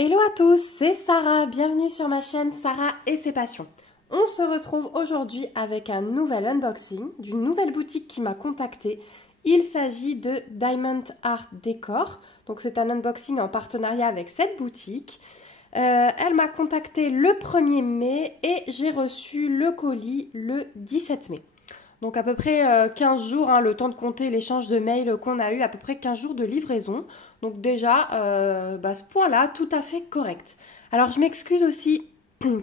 Hello à tous, c'est Sarah, bienvenue sur ma chaîne Sarah et ses passions. On se retrouve aujourd'hui avec un nouvel unboxing d'une nouvelle boutique qui m'a contactée. Il s'agit de Diamond Art Decor, donc c'est un unboxing en partenariat avec cette boutique. Elle m'a contactée le 1er mai et j'ai reçu le colis le 17 mai. Donc à peu près 15 jours, le temps de compter l'échange de mails qu'on a eu, à peu près 15 jours de livraison. Donc déjà, ce point-là, tout à fait correct. Alors je m'excuse aussi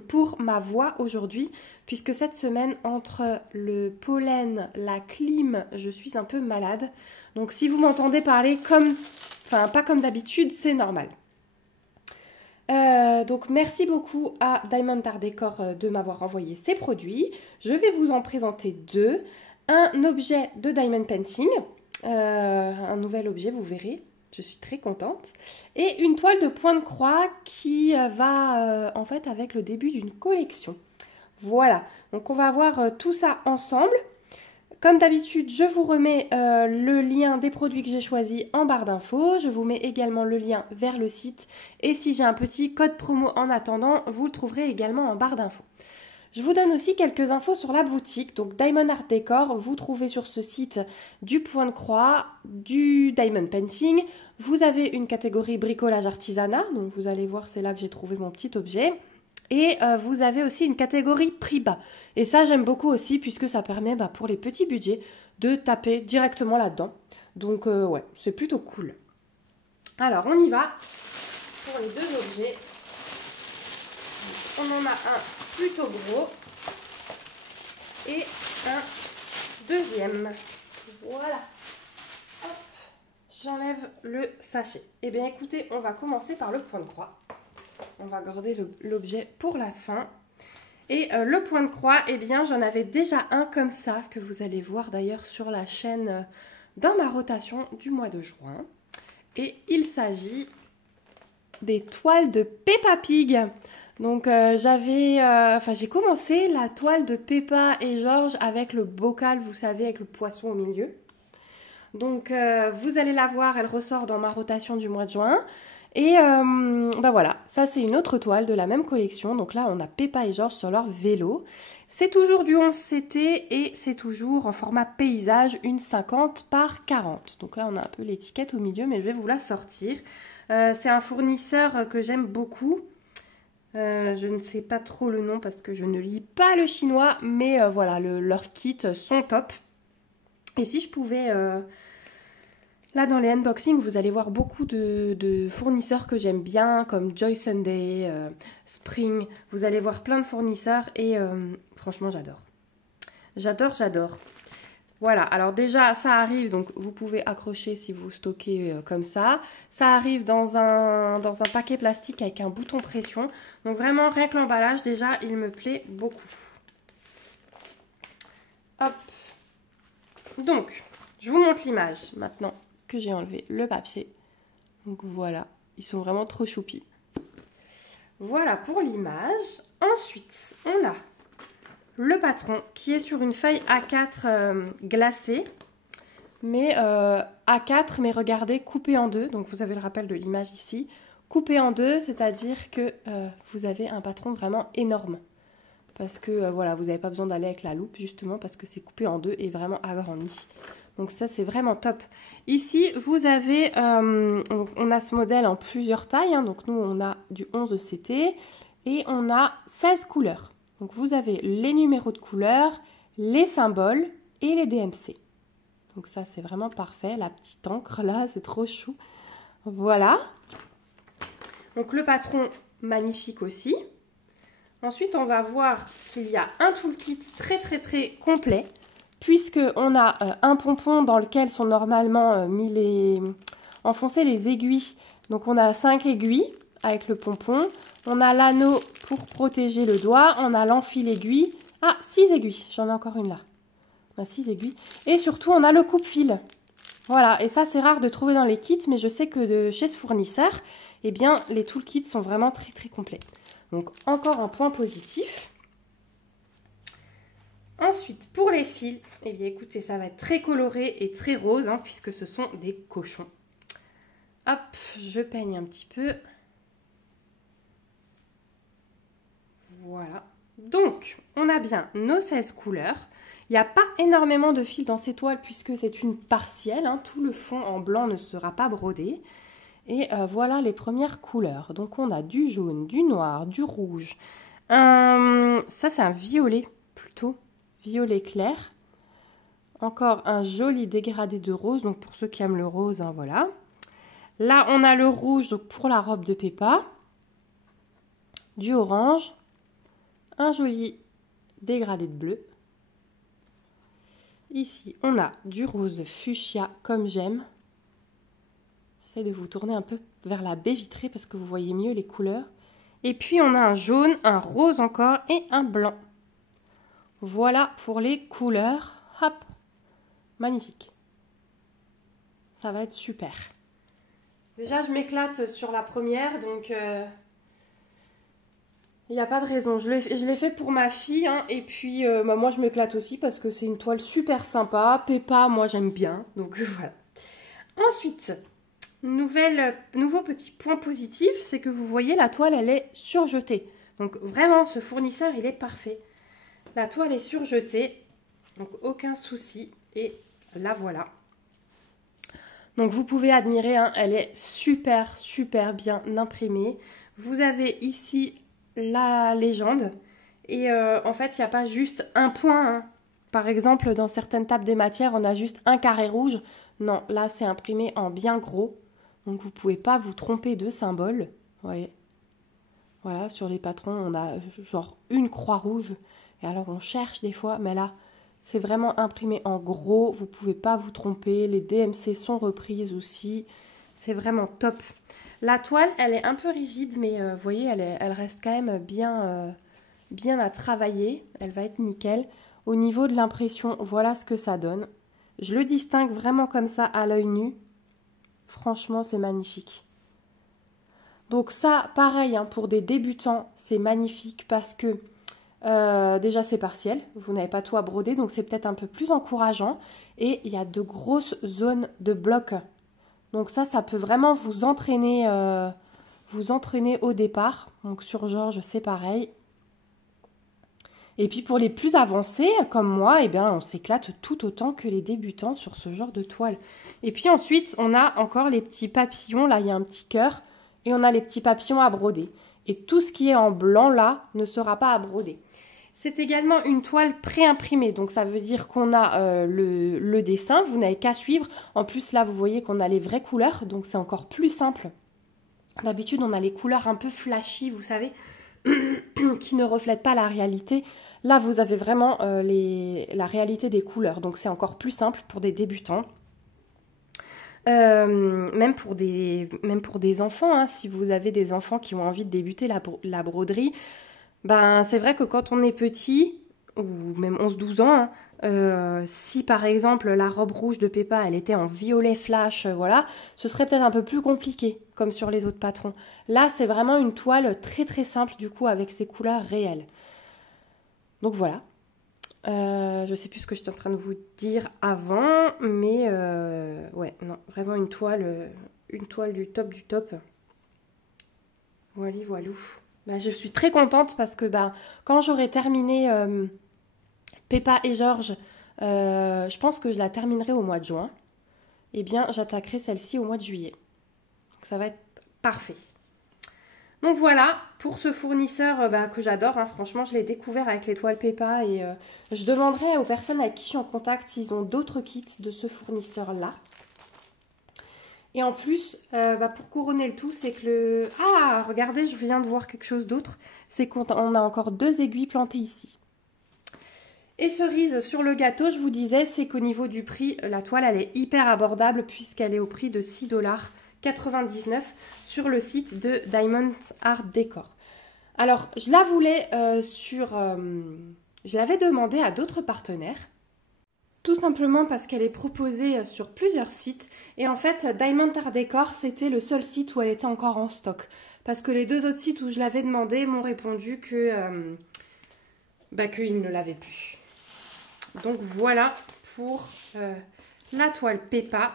pour ma voix aujourd'hui, puisque cette semaine, entre le pollen, la clim, je suis un peu malade. Donc si vous m'entendez parler pas comme d'habitude, c'est normal. Donc merci beaucoup à Diamond Art Decor de m'avoir envoyé ces produits. Je vais vous en présenter deux. Un objet de Diamond Painting, un nouvel objet, vous verrez. Je suis très contente. Et une toile de point de croix qui va en fait avec le début d'une collection. Voilà, donc on va voir tout ça ensemble. Comme d'habitude, je vous remets le lien des produits que j'ai choisis en barre d'infos. Je vous mets également le lien vers le site. Et si j'ai un petit code promo en attendant, vous le trouverez également en barre d'infos. Je vous donne aussi quelques infos sur la boutique. Donc Diamond Art Decor, vous trouvez sur ce site du point de croix, du diamond painting. Vous avez une catégorie bricolage artisanat. Donc vous allez voir, c'est là que j'ai trouvé mon petit objet. Et vous avez aussi une catégorie prix bas. Et ça, j'aime beaucoup aussi puisque ça permet pour les petits budgets de taper directement là-dedans. Donc ouais, c'est plutôt cool. Alors, on y va pour les deux objets. On en a un plutôt gros et un deuxième. Voilà. Hop, j'enlève le sachet. Eh bien, écoutez, on va commencer par le point de croix. On va garder l'objet pour la fin. Et le point de croix, eh bien, j'en avais déjà un comme ça, que vous allez voir d'ailleurs sur la chaîne dans ma rotation du mois de juin. Et il s'agit des toiles de Peppa Pig. Donc j'ai commencé la toile de Peppa et George avec le bocal, vous savez, avec le poisson au milieu. Donc vous allez la voir, elle ressort dans ma rotation du mois de juin. Et voilà, ça c'est une autre toile de la même collection. Donc là, on a Peppa et George sur leur vélo. C'est toujours du 11CT et c'est toujours en format paysage, une 50 par 40. Donc là, on a un peu l'étiquette au milieu, mais je vais vous la sortir. C'est un fournisseur que j'aime beaucoup. Je ne sais pas trop le nom parce que je ne lis pas le chinois, mais voilà, leurs kits sont top. Et si je pouvais... Là, dans les unboxings, vous allez voir beaucoup de fournisseurs que j'aime bien, comme Joy Sunday, Spring. Vous allez voir plein de fournisseurs et franchement, j'adore. J'adore. Voilà, alors déjà, ça arrive, donc vous pouvez accrocher si vous stockez comme ça. Ça arrive dans un paquet plastique avec un bouton pression. Donc vraiment, rien que l'emballage, déjà, il me plaît beaucoup. Hop. Donc, je vous montre l'image maintenant que j'ai enlevé le papier. Donc voilà, ils sont vraiment trop choupis. Voilà pour l'image. Ensuite, on a le patron qui est sur une feuille A4 glacée. Mais A4, mais regardez, coupé en deux. Donc vous avez le rappel de l'image ici. Coupé en deux, c'est-à-dire que vous avez un patron vraiment énorme. Parce que voilà, vous n'avez pas besoin d'aller avec la loupe justement parce que c'est coupé en deux et vraiment agrandi. Donc ça, c'est vraiment top. Ici, vous avez, on a ce modèle en plusieurs tailles. Donc nous, on a du 11CT et on a 16 couleurs. Donc vous avez les numéros de couleurs, les symboles et les DMC. Donc ça, c'est vraiment parfait. La petite encre là, c'est trop chou. Voilà. Donc le patron, magnifique aussi. Ensuite, on va voir qu'il y a un toolkit très complet. Puisqu'on a un pompon dans lequel sont normalement enfoncées les aiguilles. Donc on a 5 aiguilles avec le pompon. On a l'anneau pour protéger le doigt. On a l'enfil aiguille. Ah, 6 aiguilles. J'en ai encore une là. On a 6 aiguilles. Et surtout, on a le coupe-fil. Voilà, et ça c'est rare de trouver dans les kits, mais je sais que chez ce fournisseur, eh bien, les toolkits sont vraiment très complets. Donc encore un point positif. Ensuite, pour les fils, eh bien écoutez, ça va être très coloré et très rose, puisque ce sont des cochons. Hop, je peigne un petit peu. Voilà. Donc, on a bien nos 16 couleurs. Il n'y a pas énormément de fils dans ces toiles puisque c'est une partielle. Hein. Tout le fond en blanc ne sera pas brodé. Et voilà les premières couleurs. Donc, on a du jaune, du noir, du rouge. Ça, c'est un violet plutôt. Violet clair. Encore un joli dégradé de rose. Donc, pour ceux qui aiment le rose, hein, voilà. Là, on a le rouge donc pour la robe de Peppa. Du orange. Un joli dégradé de bleu. Ici, on a du rose fuchsia comme j'aime. J'essaie de vous tourner un peu vers la baie vitrée parce que vous voyez mieux les couleurs. Et puis, on a un jaune, un rose encore et un blanc. Voilà pour les couleurs. Hop, magnifique. Ça va être super. Déjà, je m'éclate sur la première, donc il n'y a pas de raison. Je l'ai fait pour ma fille, hein, et puis moi, je m'éclate aussi parce que c'est une toile super sympa. Peppa, moi, j'aime bien, donc voilà. Ensuite, nouveau petit point positif, c'est que vous voyez, la toile, elle est surjetée. Donc vraiment, ce fournisseur, il est parfait. La toile est surjetée, donc aucun souci, et la voilà. Donc vous pouvez admirer, hein, elle est super bien imprimée. Vous avez ici la légende et en fait il n'y a pas juste un point. Hein. Par exemple dans certaines tables des matières on a juste un carré rouge. Non, là c'est imprimé en bien gros. Donc vous ne pouvez pas vous tromper de symbole. Vous voyez. Voilà, sur les patrons on a genre une croix rouge. Et alors on cherche des fois, mais là... C'est vraiment imprimé en gros, vous ne pouvez pas vous tromper, les DMC sont reprises aussi, c'est vraiment top. La toile, elle est un peu rigide, mais vous voyez, elle reste quand même bien à travailler, elle va être nickel. Au niveau de l'impression, voilà ce que ça donne. Je le distingue vraiment comme ça à l'œil nu, franchement c'est magnifique. Donc ça, pareil, hein, pour des débutants, c'est magnifique parce que... déjà c'est partiel, vous n'avez pas tout à broder donc c'est peut-être un peu plus encourageant et il y a de grosses zones de blocs donc ça peut vraiment vous entraîner au départ. Donc sur Georges c'est pareil et puis pour les plus avancés comme moi, eh bien, on s'éclate tout autant que les débutants sur ce genre de toile. Et puis ensuite on a encore les petits papillons, là il y a un petit cœur et on a les petits papillons à broder. Et tout ce qui est en blanc là ne sera pas à broder. C'est également une toile pré-imprimée, donc ça veut dire qu'on a le dessin, vous n'avez qu'à suivre. En plus là vous voyez qu'on a les vraies couleurs, donc c'est encore plus simple. D'habitude on a les couleurs un peu flashy, vous savez, qui ne reflètent pas la réalité. Là vous avez vraiment la réalité des couleurs, donc c'est encore plus simple pour des débutants. Même pour des enfants, hein, si vous avez des enfants qui ont envie de débuter la broderie, ben c'est vrai que quand on est petit, ou même 11-12 ans, hein, si par exemple la robe rouge de Peppa elle était en violet flash, voilà, ce serait peut-être un peu plus compliqué comme sur les autres patrons. Là c'est vraiment une toile très simple du coup avec ses couleurs réelles. Donc voilà. Je sais plus ce que j'étais en train de vous dire avant, mais ouais, non, vraiment une toile du top. Voilà. Bah, je suis très contente parce que bah, quand j'aurai terminé Peppa et Georges, je pense que je la terminerai au mois de juin. Eh bien, j'attaquerai celle-ci au mois de juillet. Donc, ça va être parfait. Donc voilà, pour ce fournisseur que j'adore, hein, franchement je l'ai découvert avec les toiles Peppa et je demanderai aux personnes avec qui je suis en contact s'ils ont d'autres kits de ce fournisseur-là. Et en plus, pour couronner le tout, c'est que Ah, regardez, je viens de voir quelque chose d'autre, c'est qu'on a encore 2 aiguilles plantées ici. Et cerise sur le gâteau, je vous disais, c'est qu'au niveau du prix, la toile elle est hyper abordable puisqu'elle est au prix de 6,99 $ sur le site de Diamond Art Decor. Alors, je la voulais je l'avais demandé à d'autres partenaires, tout simplement parce qu'elle est proposée sur plusieurs sites. Et en fait, Diamond Art Decor, c'était le seul site où elle était encore en stock. Parce que les 2 autres sites où je l'avais demandé m'ont répondu que qu'ils ne l'avaient plus. Donc voilà pour la toile Peppa.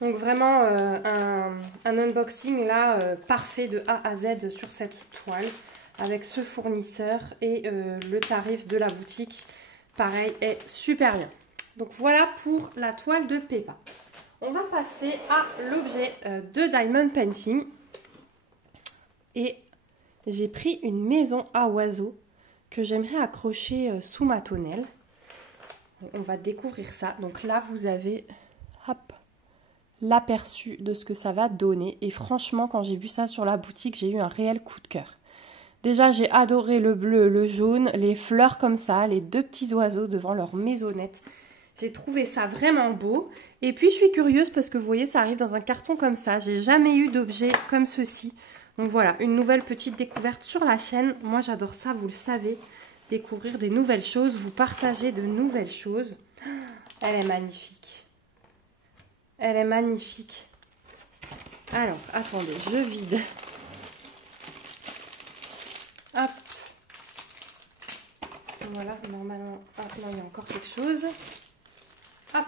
Donc vraiment un unboxing là parfait de A à Z sur cette toile. avec ce fournisseur et le tarif de la boutique, pareil, est super bien. Donc voilà pour la toile de Peppa. On va passer à l'objet de Diamond Painting. Et j'ai pris une maison à oiseaux que j'aimerais accrocher sous ma tonnelle. On va découvrir ça. Donc là, vous avez l'aperçu de ce que ça va donner. Et franchement, quand j'ai vu ça sur la boutique, j'ai eu un réel coup de cœur. Déjà, j'ai adoré le bleu, le jaune, les fleurs comme ça, les deux petits oiseaux devant leur maisonnette. J'ai trouvé ça vraiment beau. Et puis, je suis curieuse parce que vous voyez, ça arrive dans un carton comme ça. J'ai jamais eu d'objet comme ceci. Donc voilà, une nouvelle petite découverte sur la chaîne. Moi, j'adore ça, vous le savez. Découvrir des nouvelles choses, vous partager de nouvelles choses. Elle est magnifique. Elle est magnifique. Alors, attendez, je vide. Hop. Voilà, normalement... Ah non, il y a encore quelque chose. Hop.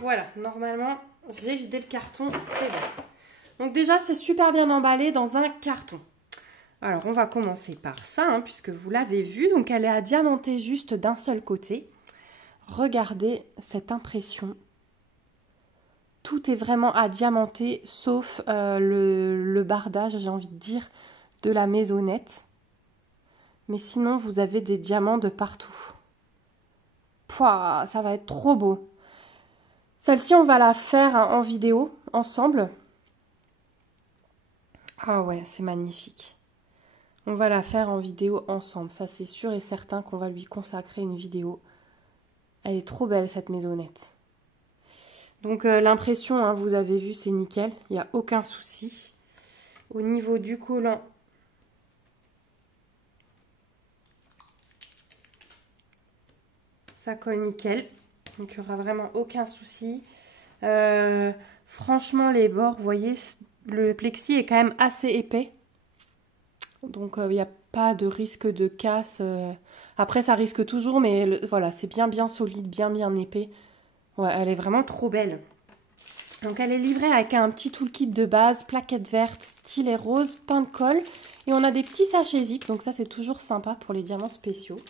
Voilà, normalement, j'ai vidé le carton, c'est bon. Donc déjà, c'est super bien emballé dans un carton. Alors, on va commencer par ça, hein, puisque vous l'avez vu. Donc, elle est à diamanter juste d'un seul côté. Regardez cette impression. Tout est vraiment à diamanter, sauf le bardage, j'ai envie de dire, de la maisonnette. Mais sinon, vous avez des diamants de partout. Pouah, ça va être trop beau. Celle-ci, on va la faire en vidéo, ensemble. Ah ouais, c'est magnifique. On va la faire en vidéo ensemble. Ça, c'est sûr et certain qu'on va lui consacrer une vidéo. Elle est trop belle, cette maisonnette. Donc, l'impression, hein, vous avez vu, c'est nickel. Il n'y a aucun souci. Au niveau du collant, ça colle nickel. Donc, il n'y aura vraiment aucun souci. Franchement, les bords, vous voyez, le plexi est quand même assez épais. Donc, il n'y a pas de risque de casse. Après, ça risque toujours, mais voilà, c'est bien solide, bien épais. Ouais, elle est vraiment trop belle. Donc, elle est livrée avec un petit toolkit de base, plaquette verte, stylet rose, pain de colle. Et on a des petits sachets zip, donc ça, c'est toujours sympa pour les diamants spéciaux.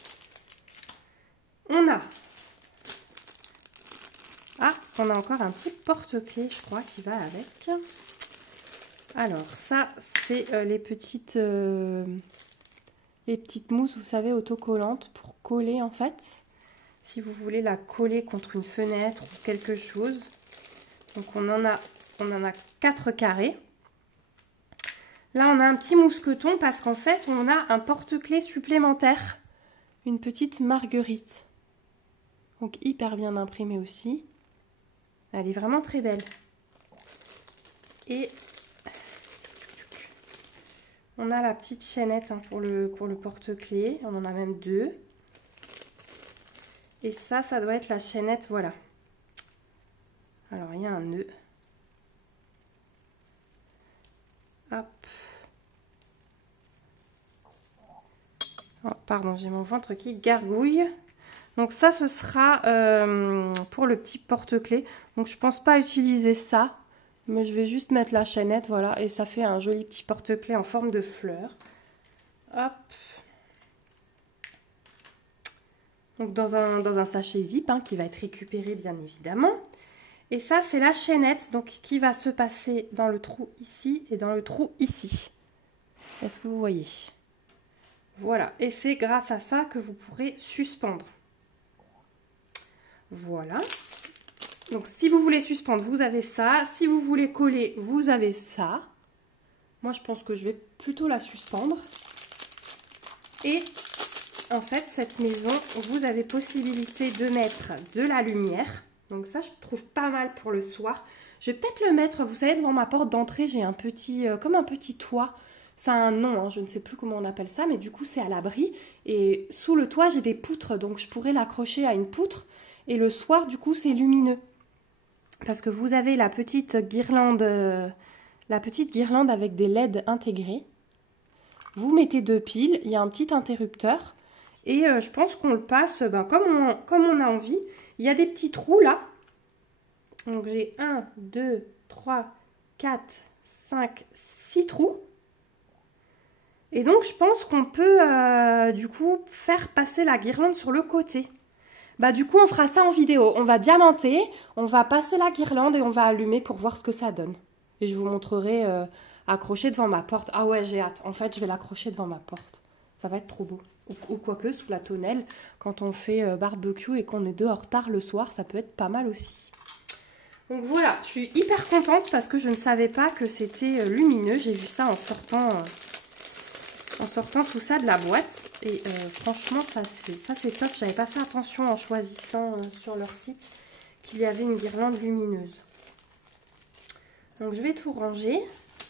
On a encore un petit porte-clés, je crois, qui va avec. Alors, ça, c'est les petites mousses, vous savez, autocollantes pour coller, en fait. Si vous voulez la coller contre une fenêtre ou quelque chose. Donc, on en a 4 carrés. Là, on a un petit mousqueton parce qu'en fait, on a un porte-clés supplémentaire. Une petite marguerite. Donc, hyper bien imprimée aussi. Elle est vraiment très belle. Et on a la petite chaînette hein, pour le porte-clés. On en a même 2. Et ça doit être la chaînette, voilà. Alors, il y a un nœud. Hop. Oh, pardon, j'ai mon ventre qui gargouille. Donc ça, ce sera pour le petit porte-clés. Donc je pense pas utiliser ça. Mais je vais juste mettre la chaînette, voilà. Et ça fait un joli petit porte-clés en forme de fleur. Hop. Donc dans un sachet zip hein, qui va être récupéré bien évidemment. Et ça, c'est la chaînette donc qui va se passer dans le trou ici et dans le trou ici. Est-ce que vous voyez? Voilà. Et c'est grâce à ça que vous pourrez suspendre. Voilà. Donc, si vous voulez suspendre, vous avez ça. Si vous voulez coller, vous avez ça. Moi, je pense que je vais plutôt la suspendre. Et en fait, cette maison, vous avez possibilité de mettre de la lumière. Donc ça, je trouve pas mal pour le soir. Je vais peut-être le mettre, vous savez, devant ma porte d'entrée, j'ai un petit, comme un petit toit. Ça a un nom, hein, je ne sais plus comment on appelle ça, mais du coup, c'est à l'abri. Et sous le toit, j'ai des poutres, donc je pourrais l'accrocher à une poutre. Et le soir, du coup, c'est lumineux. Parce que vous avez la petite guirlande avec des LED intégrés. Vous mettez 2 piles, il y a un petit interrupteur. Et je pense qu'on le passe comme on a envie. Il y a des petits trous là. Donc j'ai 1, 2, 3, 4, 5, 6 trous. Et donc je pense qu'on peut du coup faire passer la guirlande sur le côté. Bah du coup on fera ça en vidéo. On va diamanter, on va passer la guirlande et on va allumer pour voir ce que ça donne. Et je vous montrerai accroché devant ma porte. Ah ouais, j'ai hâte. En fait, je vais l'accrocher devant ma porte. Ça va être trop beau. Ou quoique sous la tonnelle, quand on fait barbecue et qu'on est dehors tard le soir, ça peut être pas mal aussi. Donc voilà, je suis hyper contente parce que je ne savais pas que c'était lumineux. J'ai vu ça en sortant tout ça de la boîte. Et franchement, ça c'est top. J'avais pas fait attention en choisissant sur leur site qu'il y avait une guirlande lumineuse. Donc je vais tout ranger.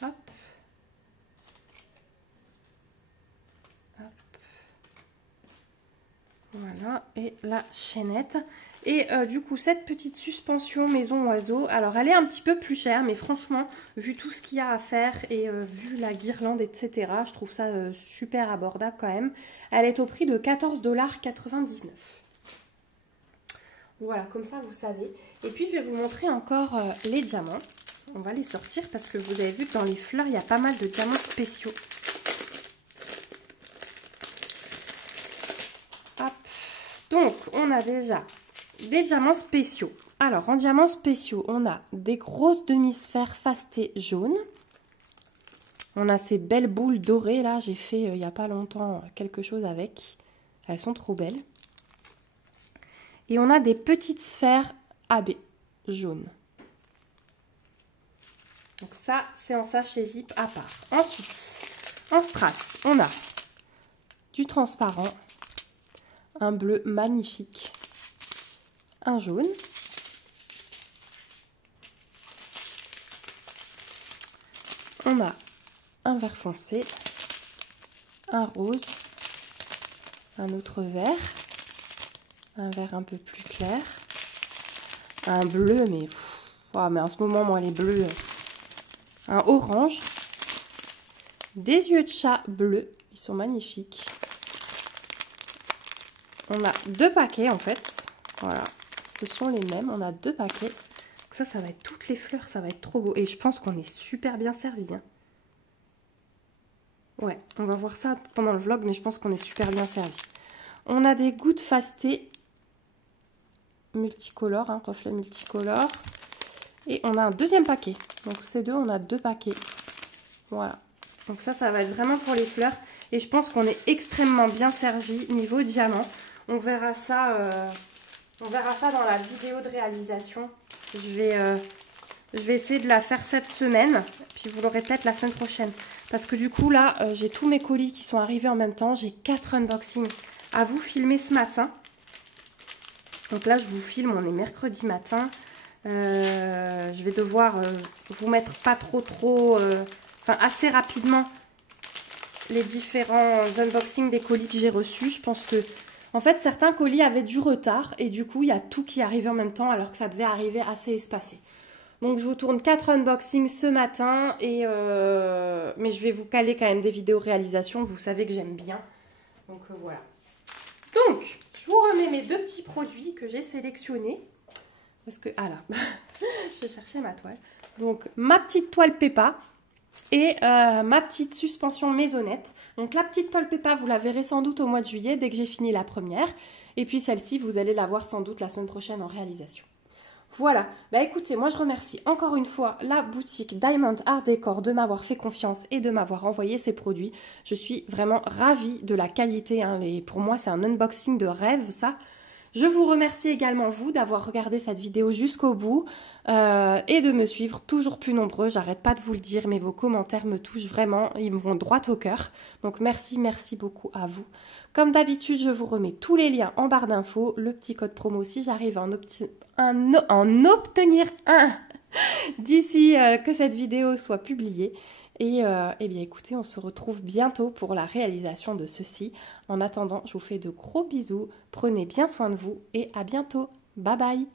Hop. Hop. Voilà, et la chaînette. Et du coup, cette petite suspension maison oiseau, alors elle est un petit peu plus chère, mais franchement, vu tout ce qu'il y a à faire et vu la guirlande, etc., je trouve ça super abordable quand même. Elle est au prix de 14,99 $. Voilà, comme ça vous savez. Et puis je vais vous montrer encore les diamants. On va les sortir parce que vous avez vu que dans les fleurs, il y a pas mal de diamants spéciaux. Hop. Donc, on a déjà des diamants spéciaux. Alors, en diamants spéciaux, on a des grosses demi-sphères fastées jaunes. On a ces belles boules dorées, là. J'ai fait, il n'y a pas longtemps, quelque chose avec. Elles sont trop belles. Et on a des petites sphères AB jaunes. Donc ça, c'est en sachet zip à part. Ensuite, en strass, on a du transparent, un bleu magnifique, un jaune, on a un vert foncé, un rose, un autre vert, un vert un peu plus clair, un bleu, mais, mais en ce moment, moi, les bleus, un orange, des yeux de chat bleus, ils sont magnifiques. On a 2 paquets en fait, voilà, ce sont les mêmes, on a 2 paquets. Donc ça va être toutes les fleurs, ça va être trop beau. Et je pense qu'on est super bien servi. Hein. Ouais, on va voir ça pendant le vlog, mais je pense qu'on est super bien servi. On a des gouttes fastées multicolores, hein, reflet multicolore. Et on a un deuxième paquet. Donc ces deux, on a 2 paquets. Voilà. Donc ça va être vraiment pour les fleurs. Et je pense qu'on est extrêmement bien servi niveau diamant. On verra ça dans la vidéo de réalisation. Je vais essayer de la faire cette semaine. Puis vous l'aurez peut-être la semaine prochaine. Parce que du coup, là, j'ai tous mes colis qui sont arrivés en même temps. J'ai 4 unboxings à vous filmer ce matin. Donc là, je vous filme. On est mercredi matin. Je vais devoir vous mettre pas trop... Enfin, assez rapidement les différents unboxings des colis que j'ai reçus. Je pense que, en fait, certains colis avaient du retard et du coup, il y a tout qui arrivait en même temps alors que ça devait arriver assez espacé. Donc, je vous tourne 4 unboxings ce matin et mais je vais vous caler quand même des vidéos réalisation. Vous savez que j'aime bien. Donc, voilà. Donc, je vous remets mes 2 petits produits que j'ai sélectionnés. Parce que, ah là, je cherchais ma toile. Donc, ma petite toile Peppa. Et ma petite suspension maisonnette. Donc la petite toile Peppa, vous la verrez sans doute au mois de juillet, dès que j'ai fini la première. Et puis celle-ci, vous allez la voir sans doute la semaine prochaine en réalisation. Voilà, bah écoutez, moi je remercie encore une fois la boutique Diamond Art Decor de m'avoir fait confiance et de m'avoir envoyé ces produits. Je suis vraiment ravie de la qualité, hein. Pour moi c'est un unboxing de rêve ça. Je vous remercie également, vous, d'avoir regardé cette vidéo jusqu'au bout et de me suivre toujours plus nombreux. J'arrête pas de vous le dire, mais vos commentaires me touchent vraiment. Ils me vont droit au cœur. Donc, merci beaucoup à vous. Comme d'habitude, je vous remets tous les liens en barre d'infos. Le petit code promo si j'arrive à en obtenir un d'ici que cette vidéo soit publiée. Et eh bien écoutez, on se retrouve bientôt pour la réalisation de ceci. En attendant, je vous fais de gros bisous, prenez bien soin de vous et à bientôt. Bye bye!